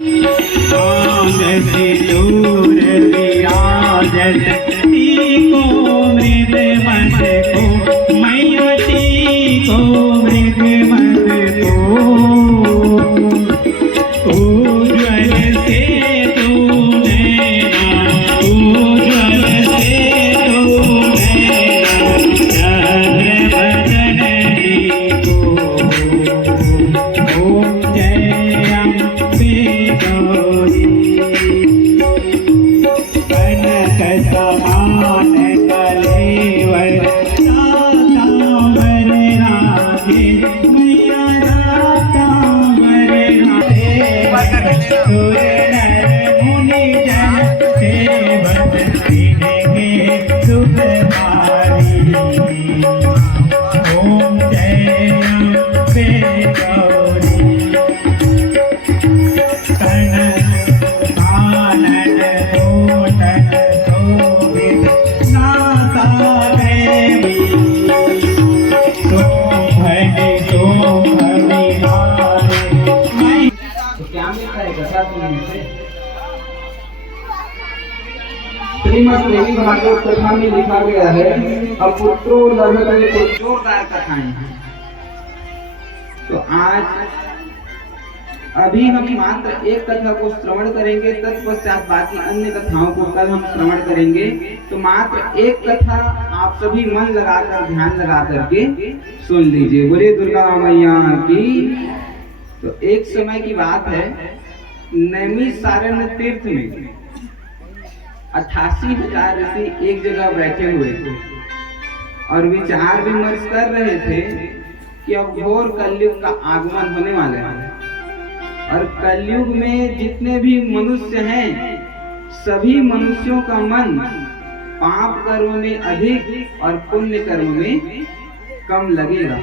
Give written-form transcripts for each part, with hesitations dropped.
दूर को मृद मत को मैया को मृद मत को उज्ज्वल से तूने उज्ज्वल से तूने चंद्र बदन को ओम जय अम्बे गौरी कनक समान कलेवर रातांबर राधे मैया रातांबर राधे सुर नर मुनि जन सेवक तिनके सुख भारी ओम जय अम्बे गौरी श्रीमद् देवी भागवत कथा में लिखा गया है अपुत्रो लभते को जोरदार कथाएं हैं। तो आज अभी हम मात्र एक कथा को श्रवण करेंगे, तत्पश्चात बाकी अन्य कथाओं को कल हम श्रवण करेंगे। तो मात्र एक कथा आप सभी मन लगाकर ध्यान लगा करके सुन लीजिए। बोले दुर्गा मैया की। तो एक समय की बात है, नैमिषारण्य तीर्थ में 88,000 ऋषि एक जगह बैठे हुए थे और विचार विमर्श कर रहे थे कि अब घोर कलयुग का आगमन होने वाला है और कलयुग में जितने भी मनुष्य हैं सभी मनुष्यों का मन पाप कर्म में अधिक और पुण्य कर्म में कम लगेगा।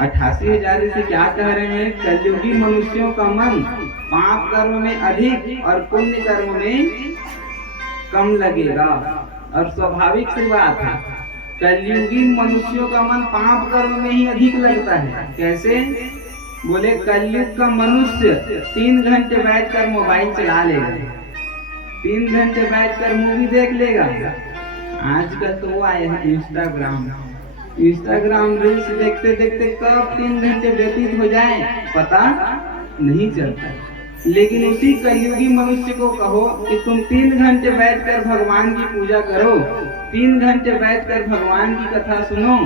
88,000 ऋषि क्या कह रहे हैं? कलयुगी मनुष्यों का मन पाप कर्म में अधिक और पुण्य कर्म में कम लगेगा। और स्वाभाविक सी बात है, कलयुगी मनुष्यों का मन पाप कर्म में ही अधिक लगता है। कैसे? बोले कलयुग का मनुष्य 3 घंटे बैठकर मोबाइल चला लेगा, 3 घंटे बैठकर मूवी देख लेगा। आजकल तो वो आए हैं इंस्टाग्राम रील्स देखते देखते कब 3 घंटे व्यतीत हो जाए पता नहीं चलता। लेकिन उसी कलयुगी मनुष्य को कहो कि तुम 3 घंटे बैठकर भगवान की पूजा करो, 3 घंटे बैठकर भगवान की कथा सुनो,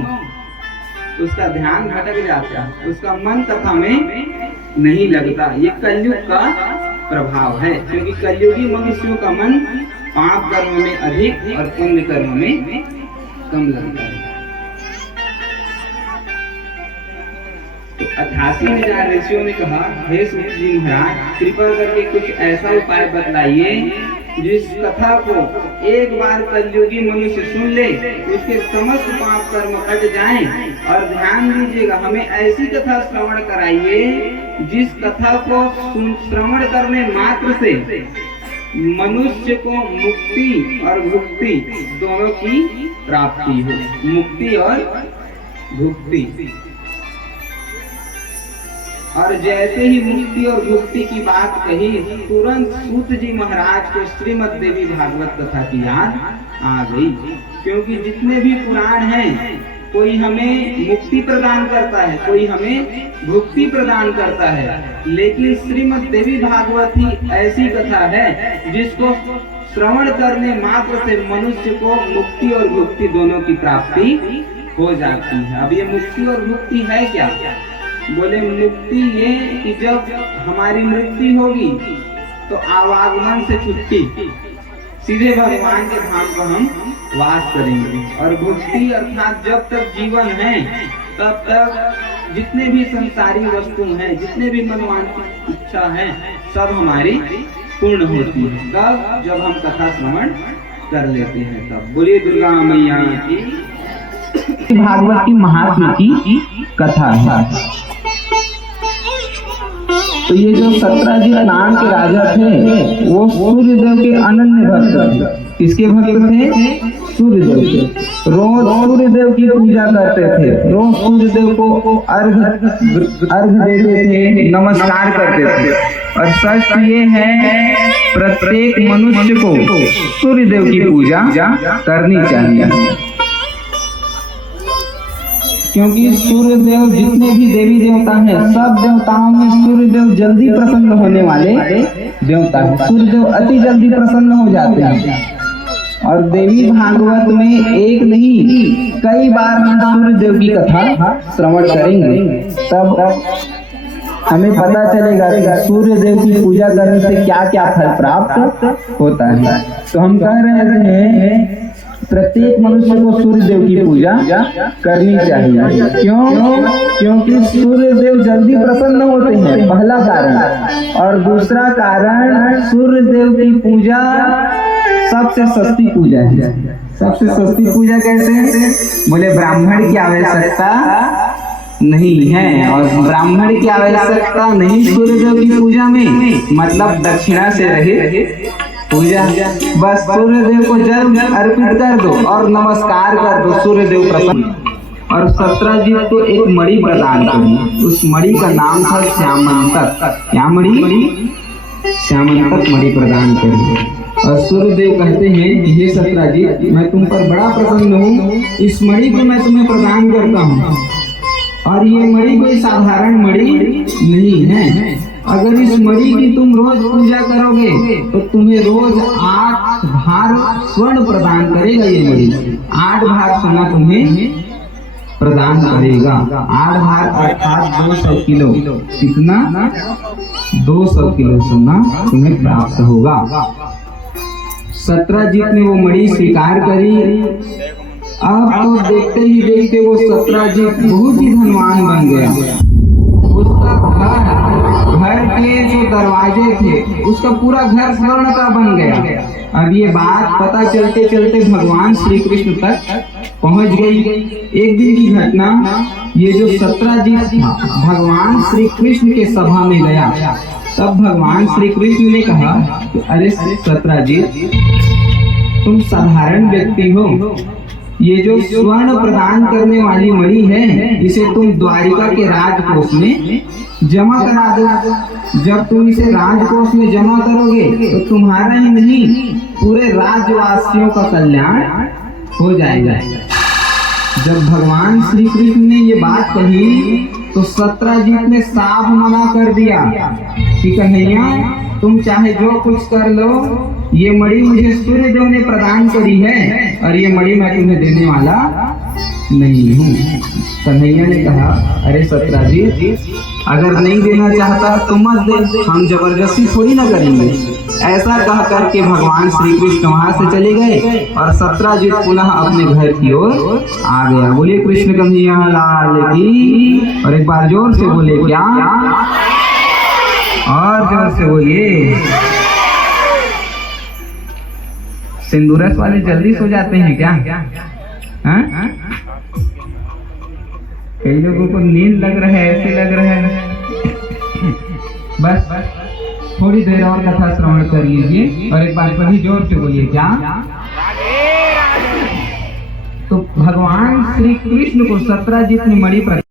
उसका ध्यान भटक जाता, उसका मन कथा में नहीं लगता। ये कलयुग का प्रभाव है, क्योंकि कलयुगी मनुष्यों का मन पाप कर्म में अधिक और पुण्य कर्म में कम लगता है। 88,000 ऋषियों ने कहा, हे सूत जी महाराज, कृपा करके कुछ ऐसा उपाय बतलाइए जिस कथा को एक बार कलयुगी मनुष्य सुन ले, उसके समस्त पाप कर्म कट जाएं। और ध्यान दीजिएगा, हमें ऐसी कथा श्रवण कराइए जिस कथा को श्रवण करने मात्र से मनुष्य को मुक्ति और भुक्ति दोनों की प्राप्ति हो। मुक्ति और भुक्ति। और जैसे ही मुक्ति और भुक्ति की बात कही, तुरंत सूत जी महाराज को श्रीमद् देवी भागवत कथा की याद आ गई। क्योंकि जितने भी पुराण हैं, कोई हमें मुक्ति प्रदान करता है, कोई हमें भुक्ति प्रदान करता है, लेकिन श्रीमद् देवी भागवत ही ऐसी कथा है जिसको श्रवण करने मात्र से मनुष्य को मुक्ति और भुक्ति दोनों की प्राप्ति हो जाती है। अब ये मुक्ति और भुक्ति है क्या? बोले मुक्ति ये कि जब हमारी मृत्यु होगी तो आवागमन से छुट्टी, सीधे भगवान के धाम को हम वास करेंगे। और भुक्ति अर्थात जब तक जीवन है तब तक जितने भी संसारी वस्तु हैं, जितने भी मनवांछित इच्छा है, सब हमारी पूर्ण होती है। तब जब हम कथा श्रवण कर लेते हैं तब। बोलिए दुर्गा मैया की। भागवत की महात्मा की कथा है। तो ये जो 17 जी नाम के राजा थे वो सूर्यदेव के अनन्य भक्त थे। किसके भक्त थे? सूर्यदेव से। रोज सूर्यदेव की पूजा करते थे, रोज सूर्यदेव को अर्घ देते थे, नमस्कार करते थे। और सच ये है, प्रत्येक मनुष्य को सूर्यदेव की पूजा करनी चाहिए, क्योंकि सूर्यदेव जितने भी देवी देवता हैं, सब देवताओं में सूर्यदेव जल्दी प्रसन्न होने वाले देवता हैं। सूर्यदेव अति जल्दी प्रसन्न हो जाते हैं। और देवी भागवत में एक नहीं कई बार हम सूर्यदेव की कथा श्रवण करेंगे, तब हमें पता चलेगा कि सूर्यदेव की पूजा करने से क्या क्या फल प्राप्त होता है। तो हम कह रहे हैं प्रत्येक मनुष्य को सूर्यदेव की पूजा करनी चाहिए। क्यों? क्योंकि सूर्यदेव जल्दी प्रसन्न होते हैं, पहला कारण। और दूसरा कारण, सूर्यदेव की पूजा सबसे सस्ती पूजा है। सबसे सस्ती पूजा कैसे है? बोले ब्राह्मण की आवश्यकता नहीं है, और ब्राह्मण की आवश्यकता नहीं सूर्यदेव की पूजा में, मतलब दक्षिणा से रहित पूजा। बस सूर्यदेव को जल अर्पित कर दो और नमस्कार कर दो, सूर्यदेव प्रसन्न। और सत्राजित को एक मणि प्रदान करी, उस मणि का नाम था श्यामंतक। क्या मणि? श्यामंतक मणि प्रदान करी। और सूर्यदेव कहते हैं कि हे सत्राजित, मैं तुम पर बड़ा प्रसन्न हूँ, इस मणि को मैं तुम्हें प्रदान करता हूँ। और ये मणि कोई साधारण मणि नहीं है। अगर इस मणि की तुम रोज पूजा करोगे तो तुम्हें रोज 8 भार स्वर्ण प्रदान करेगा। ये मणि 8 भार सोना तुम्हें प्रदान करेगा। 8 भार अर्थात 200 किलो। कितना? 200 किलो सोना तुम्हें प्राप्त होगा। सत्राजित ने वो मणि स्वीकार करी। अब तो देखते ही देखते वो सत्राजित बहुत ही धनवान बन गया। उसका घर के जो दरवाजे थे, उसका पूरा घर स्वर्ण का बन गया। अब ये बात पता चलते चलते भगवान श्री कृष्ण तक पहुंच गई। एक दिन की घटना, ये जो सत्राजित भगवान श्री कृष्ण के सभा में गया, तब भगवान श्री कृष्ण ने कहा, अरे सत्राजित, तुम साधारण व्यक्ति हो, ये जो स्वर्ण प्रदान करने वाली मणि है, इसे तुम द्वारिका के राजकोष में जमा करा दो। जब तुम इसे राजकोष में जमा करोगे तो तुम्हारा ही नहीं, पूरे राज्यवासियों का कल्याण हो जाएगा। जब भगवान श्री कृष्ण ने ये बात कही तो सत्राजित ने साफ मना कर दिया कि कन्हैया, तुम चाहे जो कुछ कर लो, ये मणि मुझे सूर्यदेव ने प्रदान करी है और ये मणि मैं तुम्हें देने वाला नहीं हूँ। कन्हैया ने कहा, अरे सत्राजित, अगर नहीं देना चाहता तो मत दे, हम जबरदस्ती थोड़ी ना करेंगे। ऐसा कह करके भगवान श्री कृष्ण वहां से चले गए और सत्राजित पुनः अपने घर की ओर आ गया। बोले कृष्ण कन्हैया लाल की। और एक बार जोर से बोले क्या? और जोर से बोलिए। सिंदूरस वाले जल्दी सो जाते हैं क्या? हाँ? कई लोगों को नींद लग रहा है, ऐसे लग रहा है। बस थोड़ी देर और कथा श्रवण कर लीजिए और एक बार सभी जोर से बोलिए क्या? तो भगवान श्री कृष्ण को सत्राजित ने मणि